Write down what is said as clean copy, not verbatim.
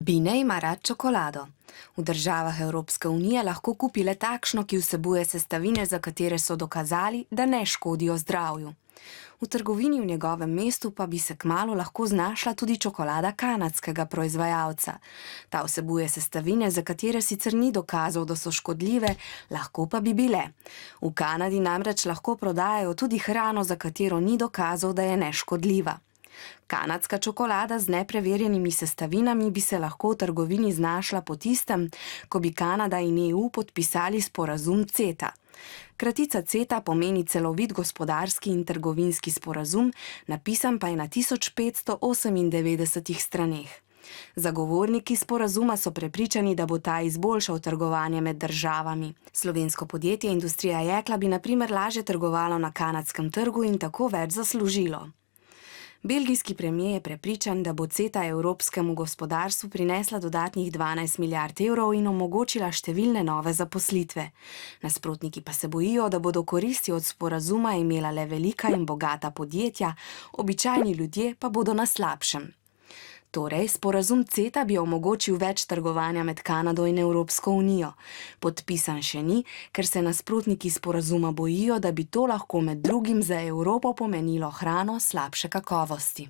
Bine ima rad čokolado. V državah Evropske unije lahko kupi le takšno, ki vsebuje sestavine, za katere so dokazali, da ne škodijo zdravju. V trgovini v njegovem mestu pa bi se kmalu lahko znašla tudi čokolada kanadskega proizvajalca. Ta vsebuje sestavine, za katere sicer ni dokazov, da so škodljive, lahko pa bi bile. V Kanadi namreč lahko prodajajo tudi hrano, za katero ni dokazov, da je neškodljiva. Kanadska čokolada z nepreverjenimi sestavinami bi se lahko v trgovini znašla po tistem, ko bi Kanada in EU podpisali sporazum CETA. Kratica CETA pomeni celovit gospodarski in trgovinski sporazum, napisan pa je na 1598 straneh. Zagovorniki sporazuma so prepričani, da bo ta izboljšal trgovanje med državami. Slovensko podjetje Industrija jekla bi na primer lažje trgovalo na kanadskem trgu in tako več zaslužilo. Belgijski premier je prepričan, da bo CETA evropskemu gospodarstvu prinesla dodatnih 12 milijard evrov in omogočila številne nove zaposlitve. Nasprotniki pa se bojijo, da bodo koristi od sporazuma imela le velika in bogata podjetja, običajni ljudje pa bodo na slabšem. Torej, sporazum CETA bi omogočil več trgovanja med Kanado in Evropsko unijo. Podpisan še ni, ker se nasprotniki sporazuma bojijo, da bi to lahko med drugim za Evropo pomenilo hrano slabše kakovosti.